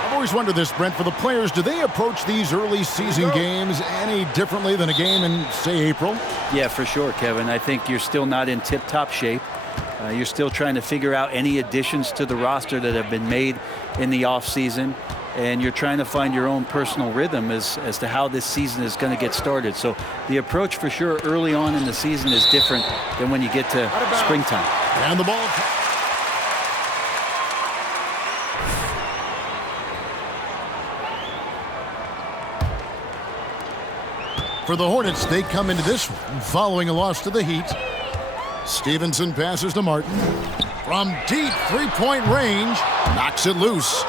I've always wondered this, Brent, for the players, do they approach these early season games any differently than a game in, say, April? Yeah, for sure, Kevin. I think you're still not in tip-top shape. You're still trying to figure out any additions to the roster that have been made in the offseason, and you're trying to find your own personal rhythm as to how this season is going to get started. So the approach for sure early on in the season is different than when you get to springtime. And the ball. For the Hornets, they come into this one following a loss to the Heat. Stevenson passes to Martin. From deep three-point range, knocks it loose.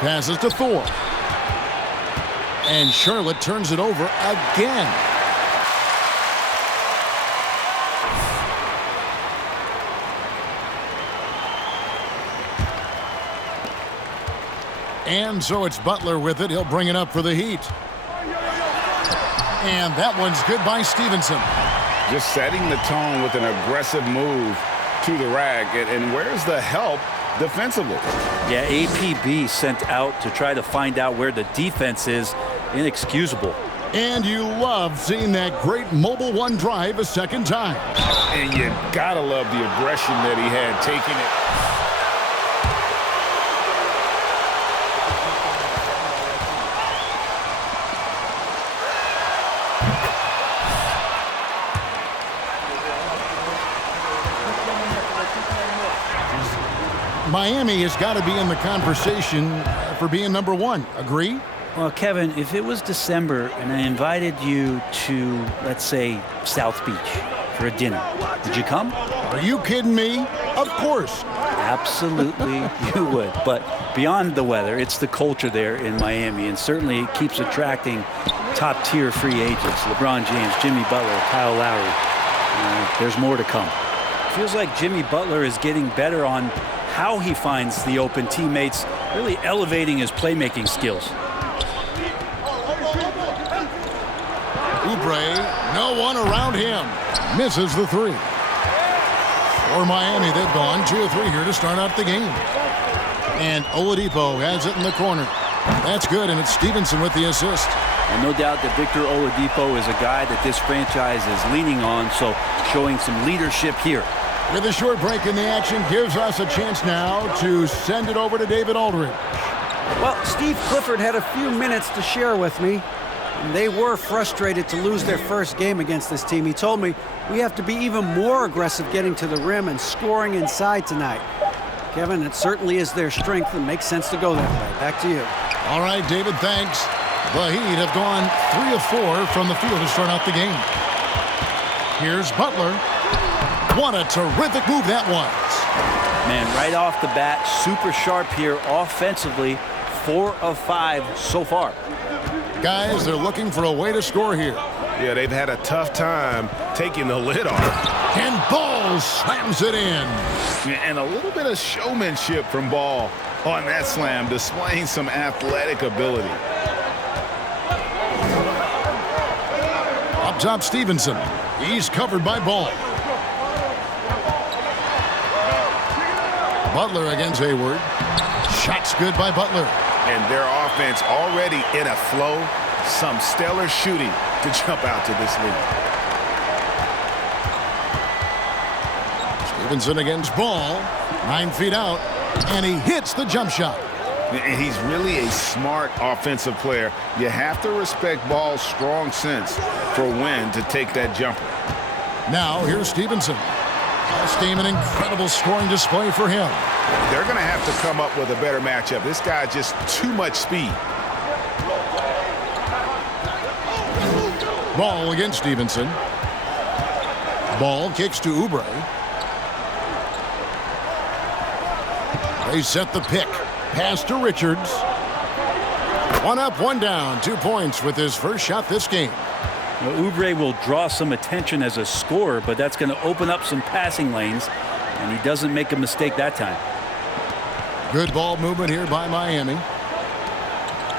Passes to Thor. And Charlotte turns it over again. And so it's Butler with it. He'll bring it up for the Heat. And that one's good by Stevenson. Just setting the tone with an aggressive move to the rack. And where's the help defensively? Yeah, APB sent out to try to find out where the defense is. Inexcusable. And you love seeing that great mobile one drive a second time. And you gotta love the aggression that he had taking it. Miami has got to be in the conversation for being number one. Agree? Well, Kevin, if it was December and I invited you to, let's say, South Beach for a dinner, would you come? Are you kidding me? Of course. Absolutely, you would. But beyond the weather, it's the culture there in Miami, and certainly it keeps attracting top-tier free agents. LeBron James, Jimmy Butler, Kyle Lowry. There's more to come. Feels like Jimmy Butler is getting better on how he finds the open teammates, really elevating his playmaking skills. Oubre, no one around him. Misses the three. For Miami, they've gone 2 of 3 here to start out the game. And Oladipo has it in the corner. That's good, and it's Stevenson with the assist. And no doubt that Victor Oladipo is a guy that this franchise is leaning on, so showing some leadership here. With a short break in the action, gives us a chance now to send it over to David Aldridge. Well, Steve Clifford had a few minutes to share with me. And they were frustrated to lose their first game against this team. He told me we have to be even more aggressive getting to the rim and scoring inside tonight. Kevin, it certainly is their strength and makes sense to go that way. Back to you. All right, David, thanks. The Heat have gone 3 of 4 from the field to start out the game. Here's Butler. What a terrific move that was. Man, right off the bat, super sharp here offensively. 4 of 5 so far. Guys, they're looking for a way to score here. Yeah, they've had a tough time taking the lid off. And Ball slams it in. And a little bit of showmanship from Ball on that slam, displaying some athletic ability. Up top, Stevenson. He's covered by Ball. Butler against Hayward. Shot's good by Butler. And their offense already in a flow. Some stellar shooting to jump out to this lead. Stevenson against Ball. 9 feet out. And he hits the jump shot. And he's really a smart offensive player. You have to respect Ball's strong sense for when to take that jumper. Now here's Stevenson. This game an incredible scoring display for him. They're going to have to come up with a better matchup. This guy just too much speed. Ball against Stevenson. Ball kicks to Oubre. They set the pick. Pass to Richards. 1 up, 1 down. 2 points with his first shot this game. Well, Oubre will draw some attention as a scorer, but that's going to open up some passing lanes, and he doesn't make a mistake that time. Good ball movement here by Miami.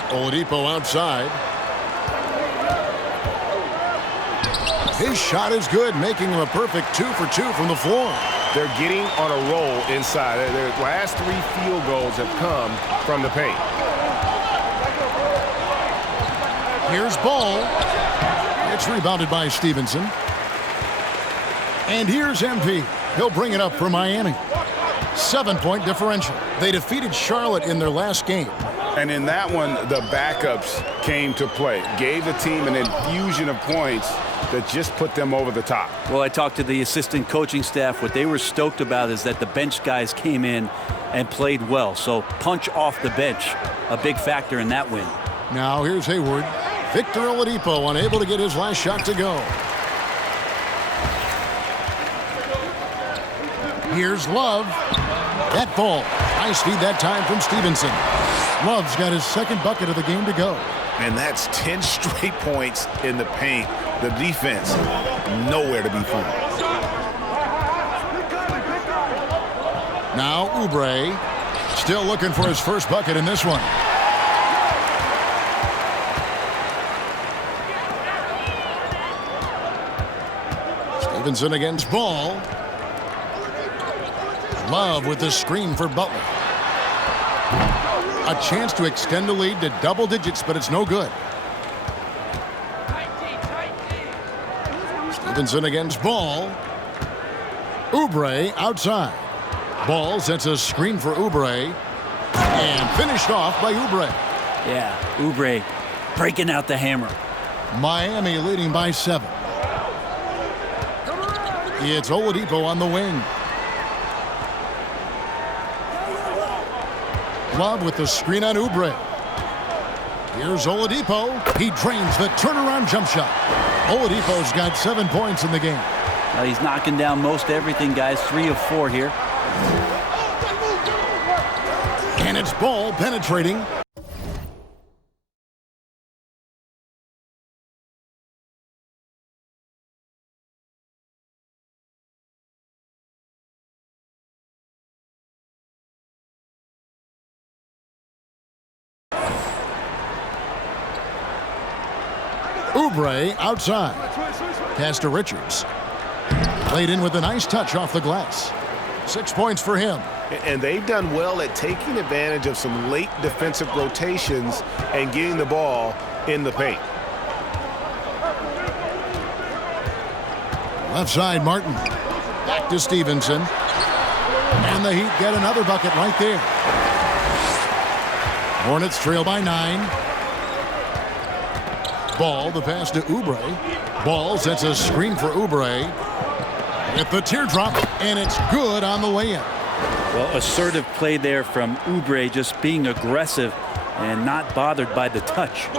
Oladipo outside. His shot is good, making him a perfect 2 for 2 from the floor. They're getting on a roll inside. Their last 3 field goals have come from the paint. Here's Ball. It's rebounded by Stevenson. And here's MP. He'll bring it up for Miami. 7-point differential. They defeated Charlotte in their last game. And in that one, the backups came to play. Gave the team an infusion of points that just put them over the top. Well, I talked to the assistant coaching staff. What they were stoked about is that the bench guys came in and played well. So punch off the bench, a big factor in that win. Now here's Hayward. Victor Oladipo unable to get his last shot to go. Here's Love. That ball. Nice feed that time from Stevenson. Love's got his second bucket of the game to go. And that's 10 straight points in the paint. The defense, nowhere to be found. Now Oubre. Still looking for his first bucket in this one. Stevenson against Ball. Love with the screen for Butler. A chance to extend the lead to double digits, but it's no good. Stevenson against Ball. Oubre outside. Ball sets a screen for Oubre. And finished off by Oubre. Yeah, Oubre breaking out the hammer. Miami leading by 7. It's Oladipo on the wing. Love with the screen on Oubre. Here's Oladipo. He drains the turnaround jump shot. Oladipo's got 7 points in the game. He's knocking down most everything, guys. 3 of 4 here. And it's Ball penetrating. Oubre outside. Pass to Richards. Played in with a nice touch off the glass. 6 points for him. And they've done well at taking advantage of some late defensive rotations and getting the ball in the paint. Left side, Martin. Back to Stevenson. And the Heat get another bucket right there. Hornets trail by 9. Ball, the pass to Oubre. Ball sets a screen for Oubre. At the teardrop, and it's good on the way in. Well, assertive play there from Oubre, just being aggressive and not bothered by the touch.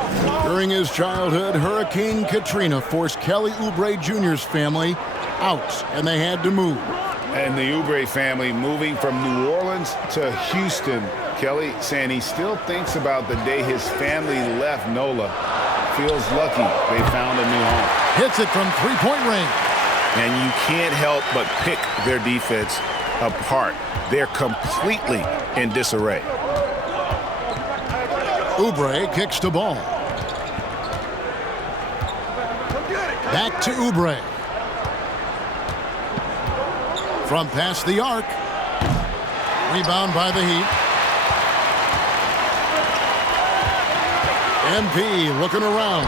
During his childhood, Hurricane Katrina forced Kelly Oubre Jr.'s family out, and they had to move. And the Oubre family moving from New Orleans to Houston. Kelly saying he still thinks about the day his family left NOLA. feels lucky they found a new home. Hits it from three-point range. And you can't help but pick their defense apart. They're completely in disarray. Oubre kicks the ball. Back to Oubre. From past the arc. Rebound by the Heat. MP looking around.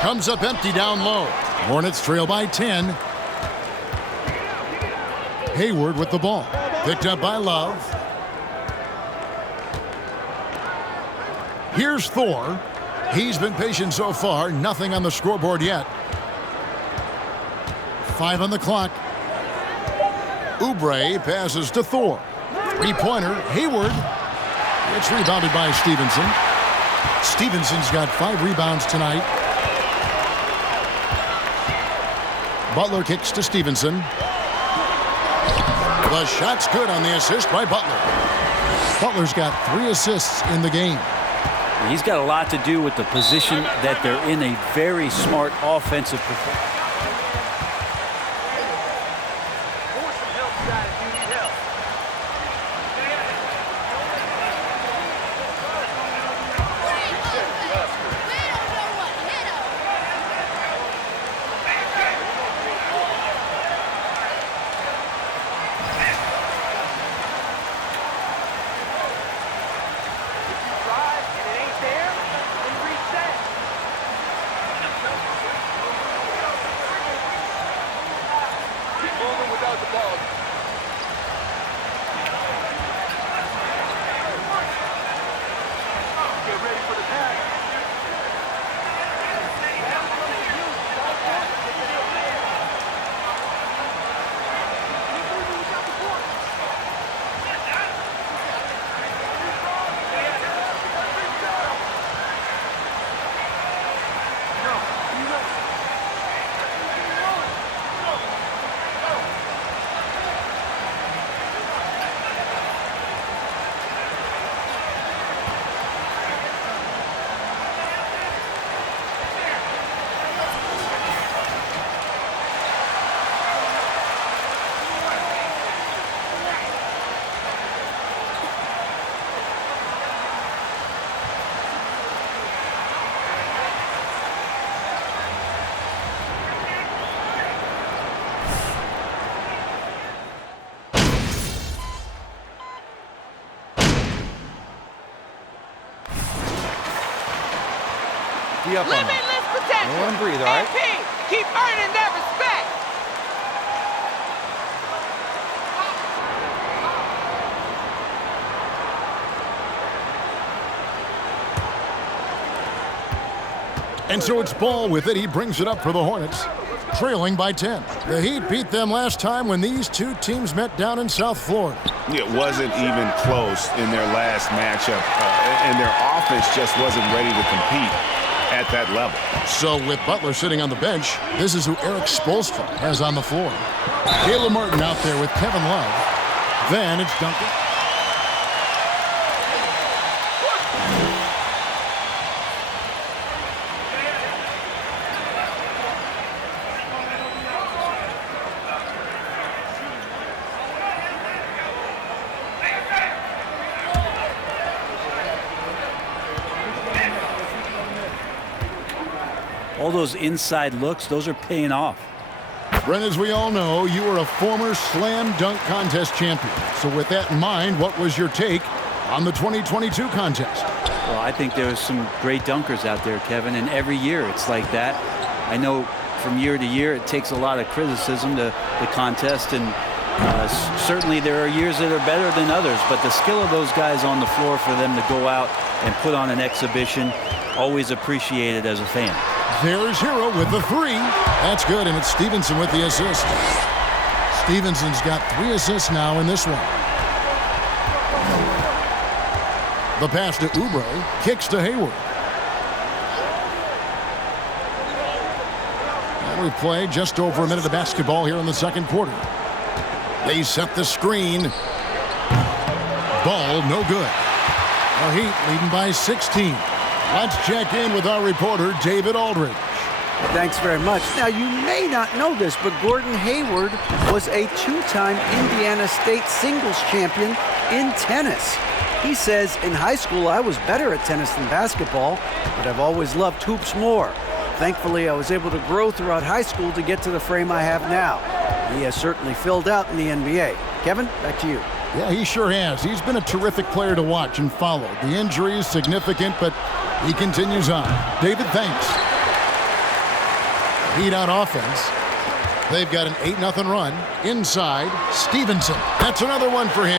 Comes up empty down low. Hornets trail by 10. Hayward with the ball. Picked up by Love. Here's Thor. He's been patient so far. Nothing on the scoreboard yet. 5 on the clock. Oubre passes to Thor. Three-pointer. Hayward. It's rebounded by Stevenson. Stevenson's got 5 rebounds tonight. Butler kicks to Stevenson. The shot's good on the assist by Butler. Butler's got 3 assists in the game. He's got a lot to do with the position that they're in. A very smart offensive performance. Up limitless potential. One breather, all right? MP, keep earning that respect. And so it's Ball with it. He brings it up for the Hornets, trailing by 10. The Heat beat them last time when these two teams met down in South Florida. It wasn't even close in their last matchup, and their offense just wasn't ready to compete at that level. So with Butler sitting on the bench, this is who Eric Spoelstra has on the floor. Caleb Martin out there with Kevin Love. Then it's Duncan. All those inside looks, those are paying off. Brent, as we all know, you were a former slam dunk contest champion. So with that in mind, what was your take on the 2022 contest? Well, I think there's some great dunkers out there, Kevin, and every year it's like that. I know from year to year it takes a lot of criticism to the contest, and certainly there are years that are better than others, but the skill of those guys on the floor for them to go out and put on an exhibition, always appreciated as a fan. There's Hero with the 3. That's good, and it's Stevenson with the assist. Stevenson's got 3 assists now in this one. The pass to Oubre, kicks to Hayward. And we play just over a minute of basketball here in the second quarter. They set the screen. Ball no good. The Heat leading by 16. Let's check in with our reporter, David Aldridge. Thanks very much. Now, you may not know this, but Gordon Hayward was a two-time Indiana State singles champion in tennis. He says, in high school, I was better at tennis than basketball, but I've always loved hoops more. Thankfully, I was able to grow throughout high school to get to the frame I have now. He has certainly filled out in the NBA. Kevin, back to you. Yeah, he sure has. He's been a terrific player to watch and follow. The injury is significant, but he continues on. David, thanks. Heat on offense. They've got an 8-0 run inside Stevenson. That's another one for him.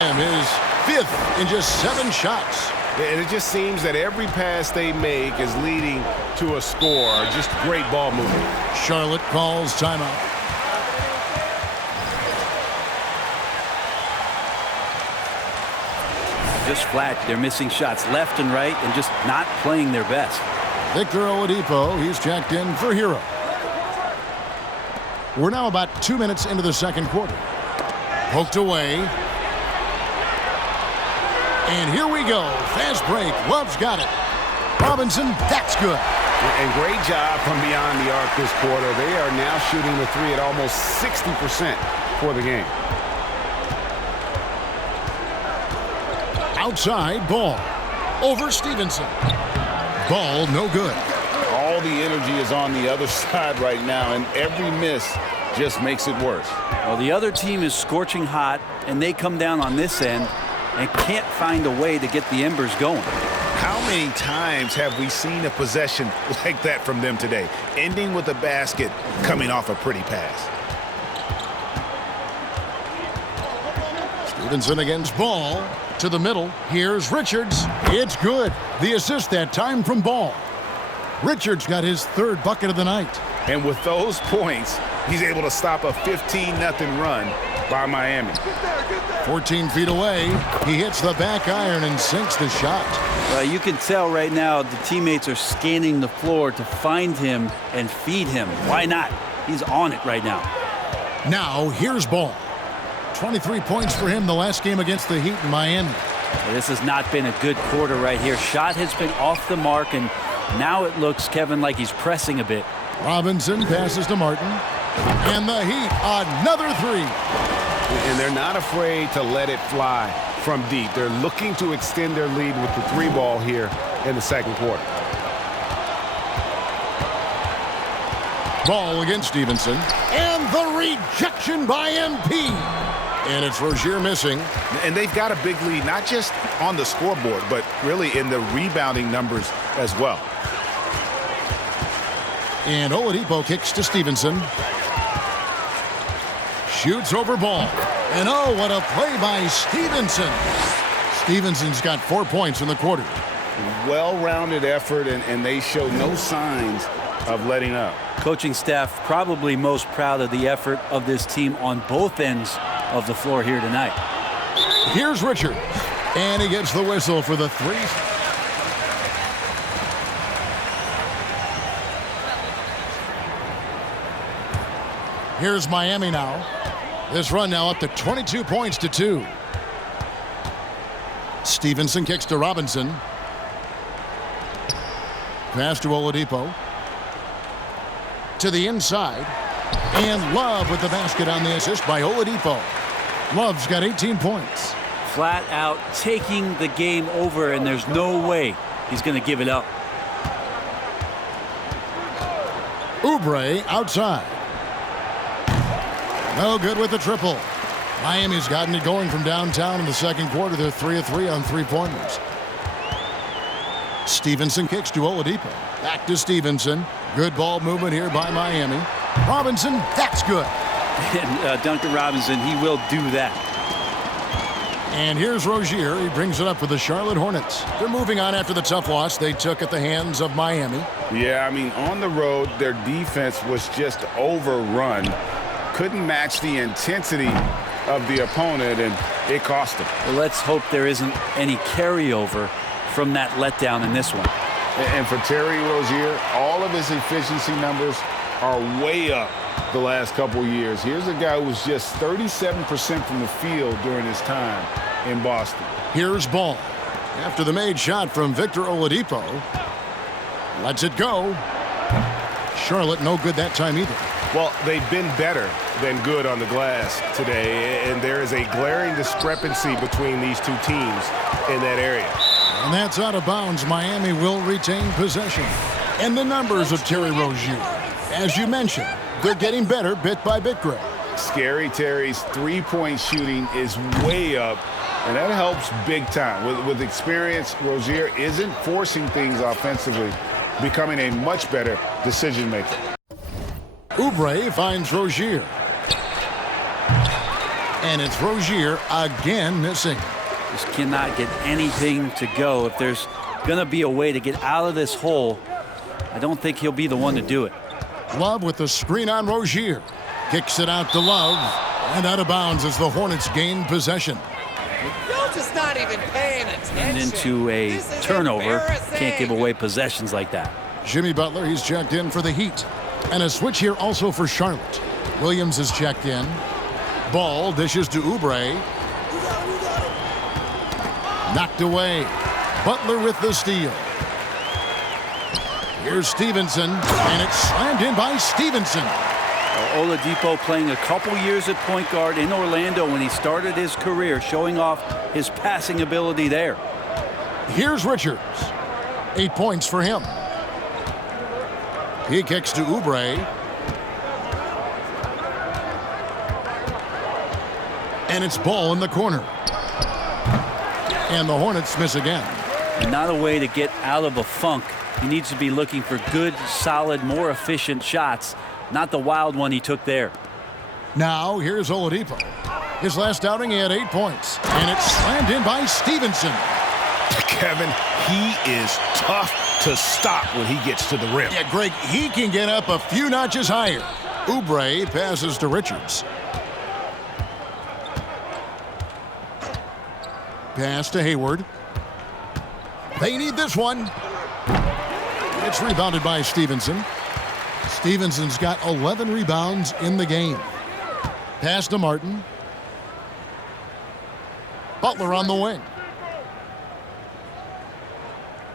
His fifth in just 7 shots. And it just seems that every pass they make is leading to a score. Just great ball movement. Charlotte calls timeout. Just flat. They're missing shots left and right and just not playing their best. Victor Oladipo, he's checked in for Hero. We're now about 2 minutes into the second quarter. Poked away. And here we go. Fast break. Love's got it. Robinson, that's good. And great job from beyond the arc this quarter. They are now shooting the three at almost 60% for the game. Outside, Ball. Over Stevenson. Ball, no good. All the energy is on the other side right now, and every miss just makes it worse. Well, the other team is scorching hot, and they come down on this end and can't find a way to get the embers going. How many times have we seen a possession like that from them today, ending with a basket coming off a pretty pass? Stevenson against Ball. To the middle. Here's Richards. It's good. The assist that time from Ball. Richards got his 3rd bucket of the night. And with those points, he's able to stop a 15-0 run by Miami. 14 feet away. He hits the back iron and sinks the shot. You can tell right now the teammates are scanning the floor to find him and feed him. Why not? He's on it right now. Now, here's Ball. 23 points for him the last game against the Heat in Miami. This has not been a good quarter right here. Shot has been off the mark, and now it looks, Kevin, like he's pressing a bit. Robinson passes to Martin. And the Heat, another 3. And they're not afraid to let it fly from deep. They're looking to extend their lead with the 3-ball here in the second quarter. Ball against Stevenson. And the rejection by MP. And it's Rozier missing. And they've got a big lead, not just on the scoreboard, but really in the rebounding numbers as well. And Oladipo kicks to Stevenson. Shoots over Ball. And oh, what a play by Stevenson. Stevenson's got 4 points in the quarter. Well-rounded effort, and they show no signs of letting up. Coaching staff probably most proud of the effort of this team on both ends of the floor here tonight. Here's Richard. And he gets the whistle for the 3. Here's Miami now. This run now up to 22 points to 2. Stevenson kicks to Robinson. Pass to Oladipo. To the inside. And Love with the basket on the assist by Oladipo. Love's got 18 points. Flat out taking the game over, and there's no way he's going to give it up. Oubre outside. No good with the triple. Miami's gotten it going from downtown in the second quarter. They're 3 of 3 on three-pointers. Stevenson kicks to Oladipo. Back to Stevenson. Good ball movement here by Miami. Robinson, that's good. And Duncan Robinson, he will do that. And here's Rozier. He brings it up for the Charlotte Hornets. They're moving on after the tough loss they took at the hands of Miami. Yeah, I mean, on the road, their defense was just overrun. Couldn't match the intensity of the opponent, and it cost them. Well, let's hope there isn't any carryover from that letdown in this one. And for Terry Rozier, all of his efficiency numbers are way up the last couple years. Here's a guy who was just 37% from the field during his time in Boston. Here's Ball. After the made shot from Victor Oladipo. Lets it go. Charlotte no good that time either. Well, they've been better than good on the glass today, and there is a glaring discrepancy between these two teams in that area. And that's out of bounds. Miami will retain possession. And the numbers of Terry Rozier. As you mentioned, they're getting better bit by bit, Greg. Scary Terry's three-point shooting is way up, and that helps big time. With experience, Rozier isn't forcing things offensively, becoming a much better decision maker. Oubre finds Rozier. And it's Rozier again missing. Just cannot get anything to go. If there's going to be a way to get out of this hole, I don't think he'll be the one to do it. Love with the screen on Rozier. Kicks it out to Love. And out of bounds as the Hornets gain possession. You're just not even paying attention. And into a turnover. Can't give away possessions like that. Jimmy Butler, he's checked in for the Heat. And a switch here also for Charlotte. Williams is checked in. Ball dishes to Oubre. Knocked away. Butler with the steal. Here's Stevenson, and it's slammed in by Stevenson. Oladipo playing a couple years at point guard in Orlando when he started his career, showing off his passing ability there. Here's Richards. 8 points for him. He kicks to Oubre. And it's Ball in the corner. And the Hornets miss again. And not a way to get out of a funk. He needs to be looking for good, solid, more efficient shots, not the wild one he took there. Now, here's Oladipo. His last outing, he had 8 points. And it's slammed in by Stevenson. Kevin, he is tough to stop when he gets to the rim. Yeah, Greg, he can get up a few notches higher. Oubre passes to Richards. Pass to Hayward. They need this one. It's rebounded by Stevenson. Stevenson's got 11 rebounds in the game. Pass to Martin. Butler on the wing.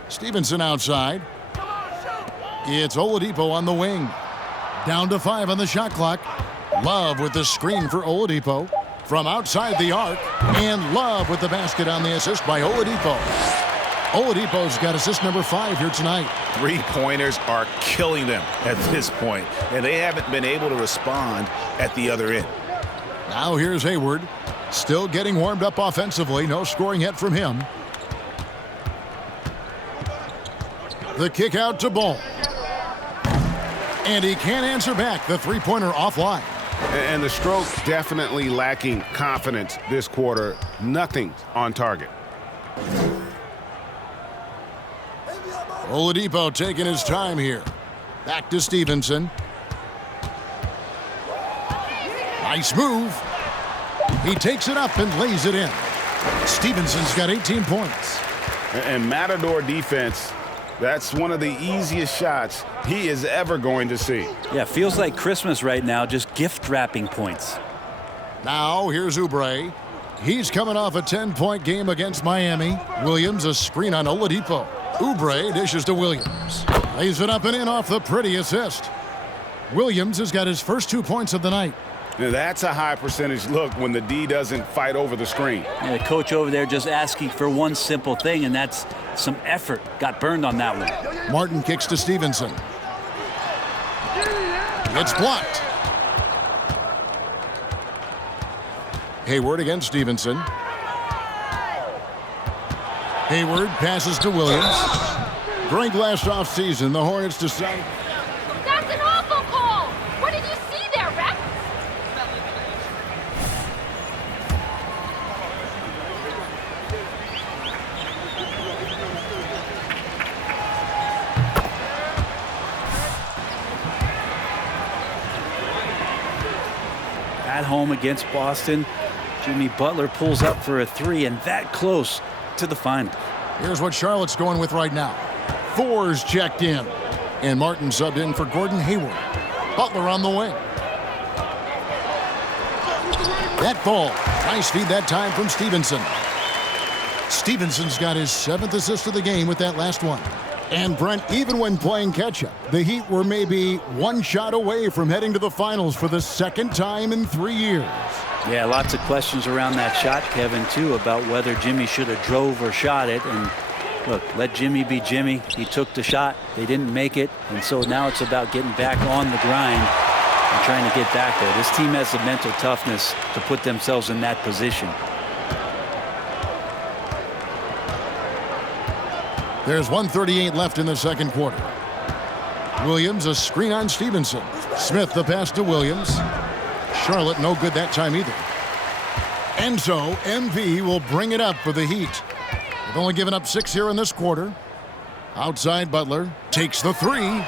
Stevenson outside. It's Oladipo on the wing. Down to 5 on the shot clock. Love with the screen for Oladipo. From outside the arc. And Love with the basket on the assist by Oladipo. Oladipo's got assist number 5 here tonight. Three-pointers are killing them at this point, and they haven't been able to respond at the other end. Now here's Hayward. Still getting warmed up offensively. No scoring yet from him. The kick out to Ball. And he can't answer back. The three-pointer offline. And the stroke definitely lacking confidence this quarter. Nothing on target. Oladipo taking his time here. Back to Stevenson. Nice move. He takes it up and lays it in. Stevenson's got 18 points. And Matador defense, that's one of the easiest shots he is ever going to see. Yeah, feels like Christmas right now, just gift wrapping points. Now here's Oubre. He's coming off a 10-point game against Miami. Williams a screen on Oladipo. Oubre dishes to Williams. Lays it up and in off the pretty assist. Williams has got his first 2 points of the night. Now, that's a high percentage look when the D doesn't fight over the screen. Yeah, the coach over there just asking for one simple thing, and that's some effort. Got burned on that one. Martin kicks to Stevenson. It's blocked. Hayward against Stevenson. Hayward passes to Williams. During last offseason, the Hornets decided. That's an awful call. What did you see there, ref? At home against Boston, Jimmy Butler pulls up for a three, and that close to the final. Here's what Charlotte's going with right now. Thor's checked in. And Martin subbed in for Gordon Hayward. Butler on the wing. That ball. Nice feed that time from Stevenson. Stevenson's got his 7th assist of the game with that last one. And Brent, even when playing catch-up, the Heat were maybe one shot away from heading to the finals for the second time in 3 years. Yeah, lots of questions around that shot, Kevin, too, about whether Jimmy should have drove or shot it. And look, let Jimmy be Jimmy. He took the shot. They didn't make it. And so now it's about getting back on the grind and trying to get back there. This team has the mental toughness to put themselves in that position. There's 1:38 left in the second quarter. Williams a screen on Stevenson. Smith the pass to Williams. Charlotte no good that time either. And so MV will bring it up for the Heat. They've only given up 6 here in this quarter. Outside Butler takes the three.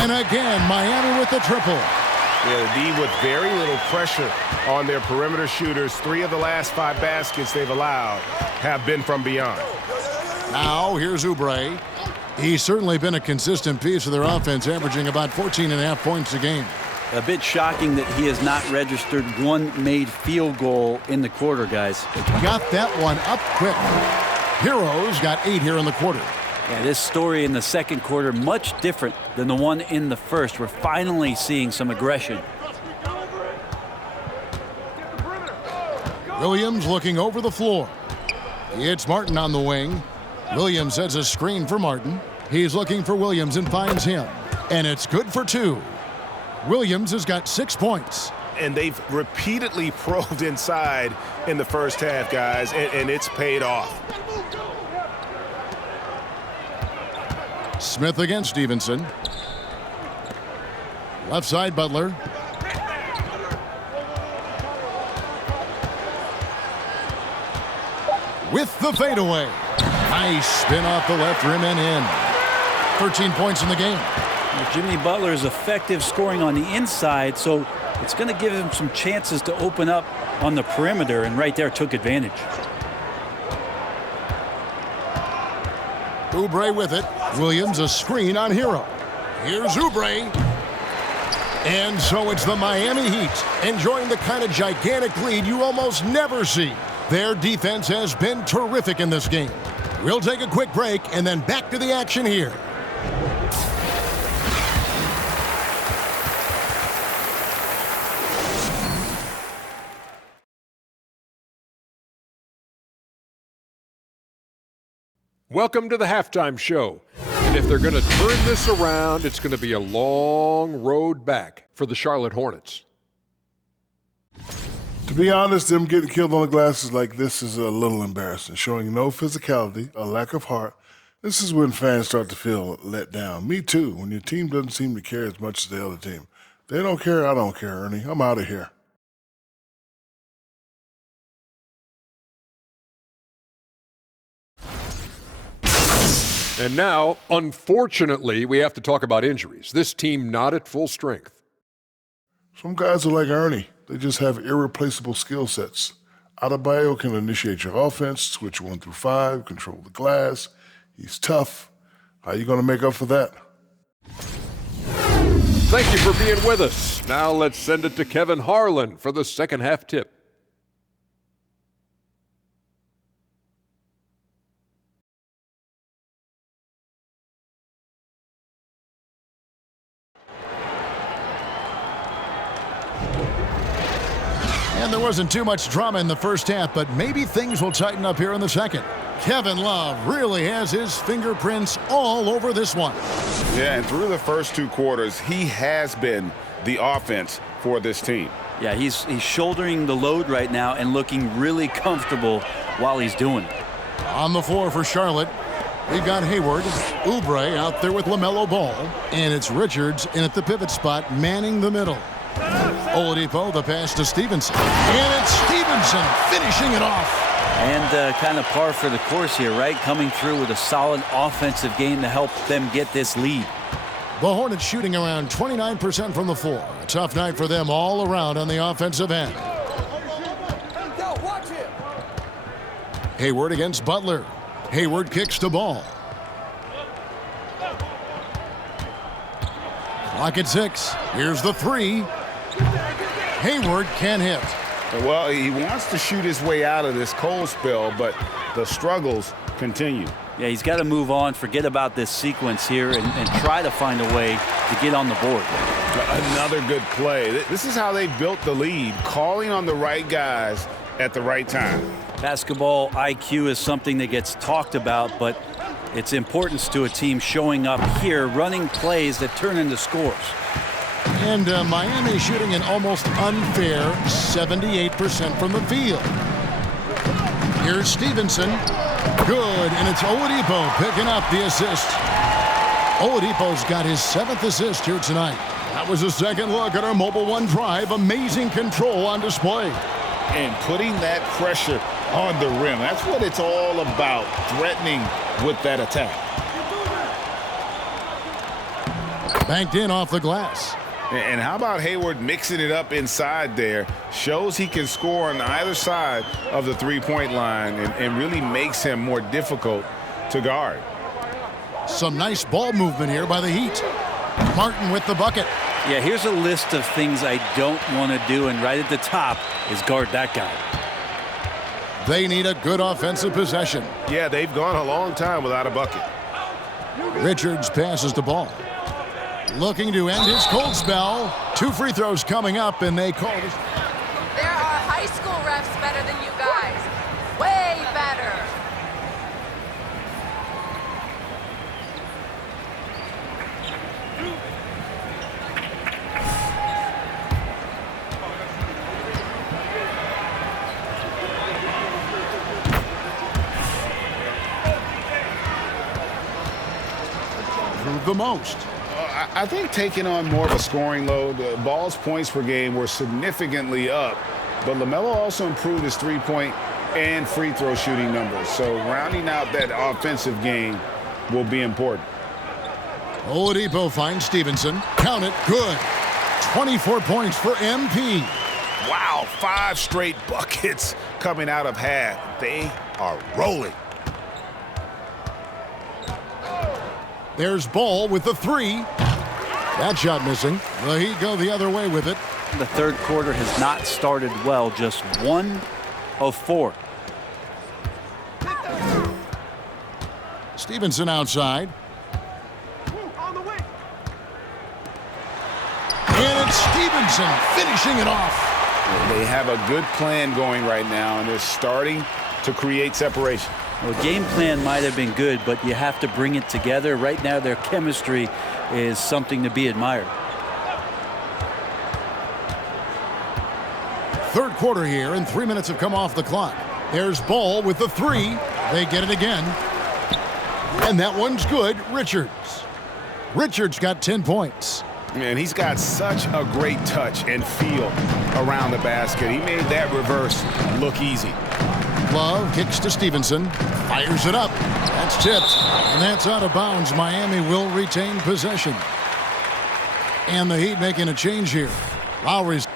And again Miami with the triple. Yeah, the D with very little pressure on their perimeter shooters. 3 of the last 5 baskets they've allowed have been from beyond. Now here's Oubre. He's certainly been a consistent piece of their offense, averaging about 14.5 points a game. A bit shocking that he has not registered one made field goal in the quarter, guys. Got that one up quick. Heroes got 8 here in the quarter. Yeah, this story in the second quarter much different than the one in the first. We're finally seeing some aggression. Williams looking over the floor. It's Martin on the wing. Williams sets a screen for Martin. He's looking for Williams and finds him. And it's good for 2. Williams has got 6 points. And they've repeatedly probed inside in the first half, guys, and it's paid off. Smith against Stevenson. Left side Butler. With the fadeaway. Nice spin off the left rim and in. 13 points in the game. Jimmy Butler is effective scoring on the inside, so it's going to give him some chances to open up on the perimeter, and right there took advantage. Oubre with it. Williams a screen on Hero. Here's Oubre. And so it's the Miami Heat enjoying the kind of gigantic lead you almost never see. Their defense has been terrific in this game. We'll take a quick break and then back to the action here. Welcome to the halftime show. And if they're going to turn this around, it's going to be a long road back for the Charlotte Hornets. To be honest, them getting killed on the glass like this is a little embarrassing, showing no physicality, a lack of heart. This is when fans start to feel let down. Me too, when your team doesn't seem to care as much as the other team. They don't care, I don't care, Ernie. I'm out of here. And now, unfortunately, we have to talk about injuries. This team not at full strength. Some guys are like Ernie. They just have irreplaceable skill sets. Adebayo can initiate your offense, switch 1 through 5, control the glass. He's tough. How you going to make up for that? Thank you for being with us. Now let's send it to Kevin Harlan for the second half tip. And there wasn't too much drama in the first half, but maybe things will tighten up here in the second. Kevin Love really has his fingerprints all over this one. Yeah, and through the first 2 quarters, he has been the offense for this team. Yeah, he's shouldering the load right now and looking really comfortable while he's doing it. On the floor for Charlotte, we've got Hayward, Oubre out there with LaMelo Ball, and it's Richards in at the pivot spot manning the middle. Oladipo, the pass to Stevenson. And it's Stevenson finishing it off. And kind of par for the course here, right? Coming through with a solid offensive game to help them get this lead. The Hornets shooting around 29% from the floor. A tough night for them all around on the offensive end. Hayward against Butler. Hayward kicks to Ball. Clock at 6. Here's the 3. Hayward can't hit. Well, he wants to shoot his way out of this cold spell, but the struggles continue. Yeah, he's got to move on, forget about this sequence here, and try to find a way to get on the board. Another good play. This is how they built the lead, calling on the right guys at the right time. Basketball IQ is something that gets talked about, but its importance to a team showing up here, running plays that turn into scores. And Miami shooting an almost unfair 78% from the field. Here's Stevenson. Good, and it's Oladipo picking up the assist. Oladipo's got his 7th assist here tonight. That was a second look at our Mobile One drive. Amazing control on display. And putting that pressure on the rim. That's what it's all about, threatening with that attack. Banked in off the glass. And how about Hayward mixing it up inside there? Shows he can score on either side of the three-point line and really makes him more difficult to guard. Some nice ball movement here by the Heat. Martin with the bucket. Yeah, here's a list of things I don't want to do, and right at the top is guard that guy. They need a good offensive possession. Yeah, they've gone a long time without a bucket. Richards passes the ball. Looking to end his cold spell. 2 free throws coming up, and they call this. There are high school refs better than you guys. Way better. Prove the most. I think taking on more of a scoring load, Ball's points per game were significantly up, but LaMelo also improved his three-point and free throw shooting numbers. So rounding out that offensive game will be important. Oladipo finds Stevenson. Count it. Good. 24 points for MP. Wow, 5 straight buckets coming out of half. They are rolling. There's Ball with the 3. That shot missing. The Heat go the other way with it. The third quarter has not started well, just 1 of 4. Stevenson outside. And it's Stevenson finishing it off. They have a good plan going right now, and they're starting to create separation. Well, game plan might have been good, but you have to bring it together. Right now, their chemistry is something to be admired. Third quarter here, and 3 minutes have come off the clock. There's Ball with the 3. They get it again. And that one's good. Richards got 10 points. And he's got such a great touch and feel around the basket. He made that reverse look easy. Love kicks to Stevenson. Fires it up. That's tipped. And that's out of bounds. Miami will retain possession. And the Heat making a change here. Lowry's.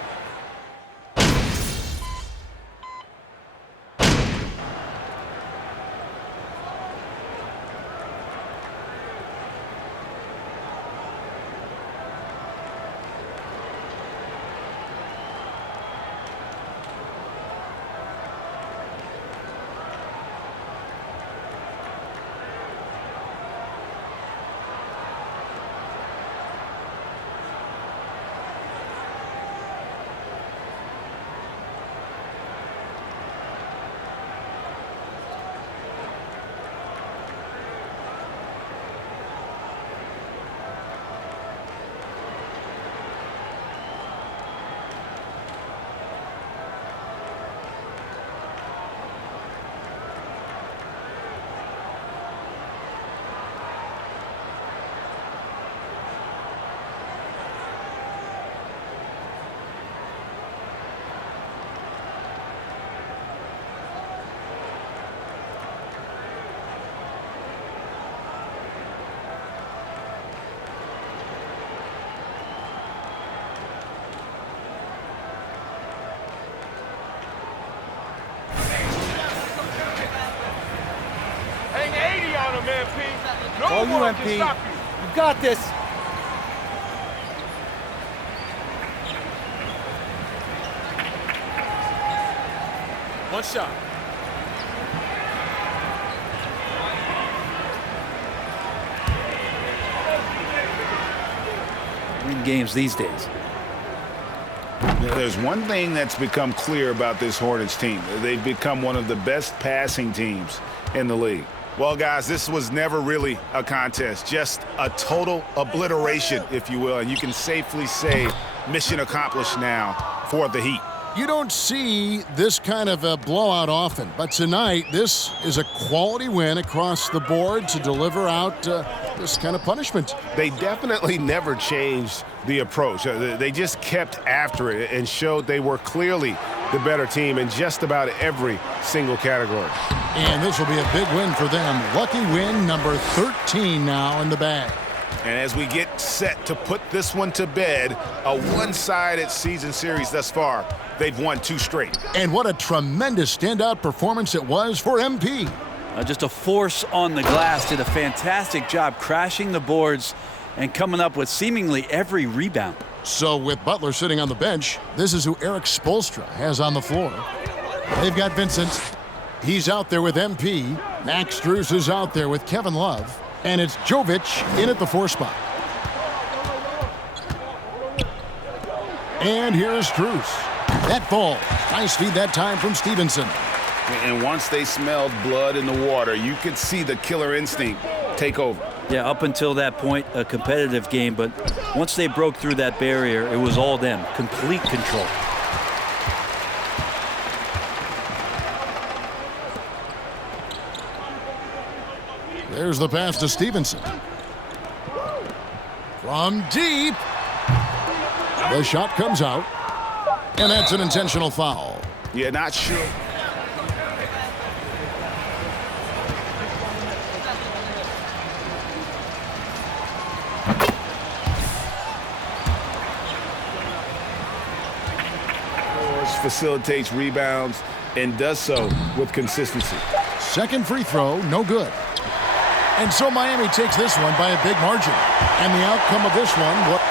All you, MP. You got this. One shot. In games these days. There's one thing that's become clear about this Hornets team. They've become one of the best passing teams in the league. Well, guys, this was never really a contest, just a total obliteration, if you will. And you can safely say mission accomplished now for the Heat. You don't see this kind of a blowout often, but tonight this is a quality win across the board to deliver out this kind of punishment. They definitely never changed the approach. They just kept after it and showed they were clearly the better team in just about every single category. And this will be a big win for them. Lucky win number 13 now in the bag. And as we get set to put this one to bed, a one-sided season series thus far, they've won 2 straight. And what a tremendous standout performance it was for MP. Just a force on the glass, did a fantastic job crashing the boards and coming up with seemingly every rebound. So with Butler sitting on the bench, this is who Eric Spoelstra has on the floor. They've got Vincent. He's out there with MP. Max Strus is out there with Kevin Love. And it's Jovic in at the 4 spot. And here's Strus. That ball. Nice feed that time from Stevenson. And once they smelled blood in the water, you could see the killer instinct take over. Yeah, up until that point, a competitive game, but once they broke through that barrier, it was all them. Complete control. There's the pass to Stevenson. From deep. The shot comes out. And that's an intentional foul. Yeah, not sure. Facilitates rebounds and does so with consistency. Second free throw, no good. And so Miami takes this one by a big margin. And the outcome of this one, what?